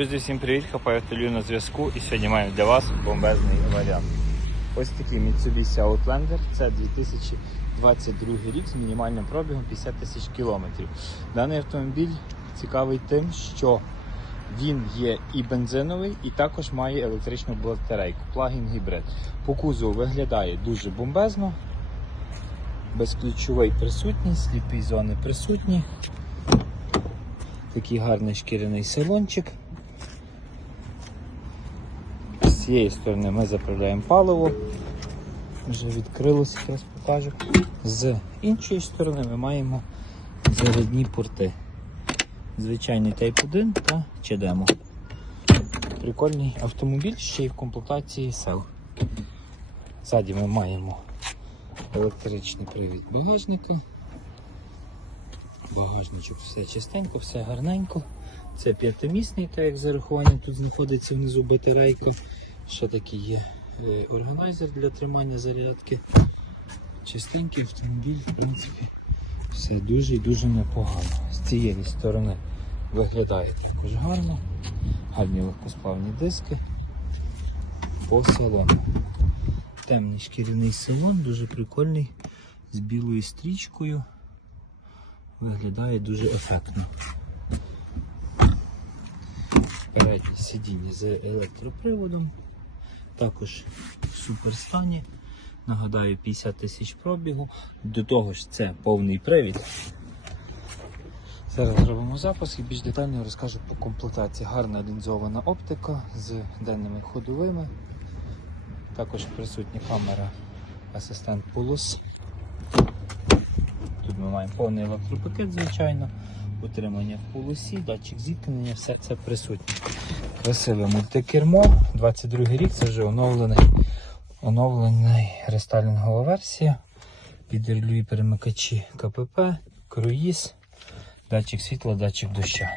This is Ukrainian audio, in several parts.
Друзі, всім привіт, хапаю автолюю на зв'язку і сьогодні маємо для вас бомбезний варіант. Ось такий Mitsubishi Outlander, це 2022 рік з мінімальним пробігом 50 тисяч кілометрів. Даний автомобіль цікавий тим, що він є і бензиновий, і також має електричну батарейку, плагін гібрид. По кузову виглядає дуже бомбезно, безключовий присутній, сліпі зони присутні. Такий гарний шкіряний салончик. З цієї сторони ми заправляємо паливо. Вже відкрилося, якраз покажу. З іншої сторони ми маємо зарядні порти. Звичайний Type 1 та Чедемо. Прикольний автомобіль ще й в комплектації сел. Ззаді ми маємо електричний привід багажника. Багажничок все чистенько, все гарненько. Це п'ятимісний, так як з зарахуванням тут знаходиться внизу батарейка. Ще такий є е, органайзер для тримання зарядки. Чистенький автомобіль, в принципі, все дуже і дуже непогано. З цієї сторони виглядає також гарно. Гарні легкосплавні диски по салону. Темний шкіряний салон, дуже прикольний, з білою стрічкою. Виглядає дуже ефектно. Переднє сидіння з електроприводом. Також в суперстані. Нагадаю, 50 тисяч пробігу. До того ж, це повний привід. Зараз зробимо запуск і більш детально розкажу по комплектації. Гарна лінзована оптика з денними ходовими. Також присутня камера асистент полос. Тут ми маємо повний електропакет, звичайно, утримання в полосі, датчик зіткнення, все це присутнє. Красиве мультикермо, 22 рік, це вже оновлений, оновлений рестайлінгова версія. Підрелює перемикачі КПП, круїз, датчик світла, датчик доща.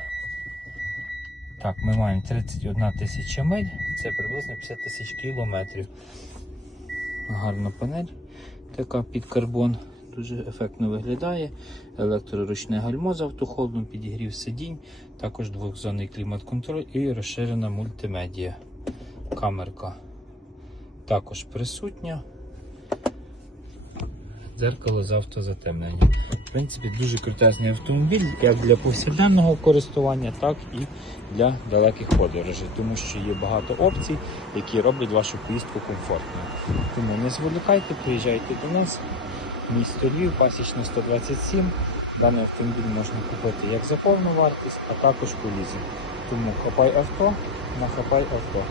Так, ми маємо 31 тисяча миль, це приблизно 50 тисяч кілометрів. Гарна панель, така під карбон, дуже ефектно виглядає. Електроручне гальмо з автохолдом, підігрів сидінь, також двохзонний клімат-контроль і розширена мультимедія. Камерка також присутня. Дзеркало з автозатемненням. В принципі, дуже крутезний автомобіль як для повсякденного користування, так і для далеких подорожей, тому що є багато опцій, які роблять вашу поїздку комфортною. Тому не зволікайте, приїжджайте до нас. Місто Львів, пасічна 127. Даний автомобіль можна купити як за повну вартість, а також у лізі. Тому хапай авто, на хапай авто.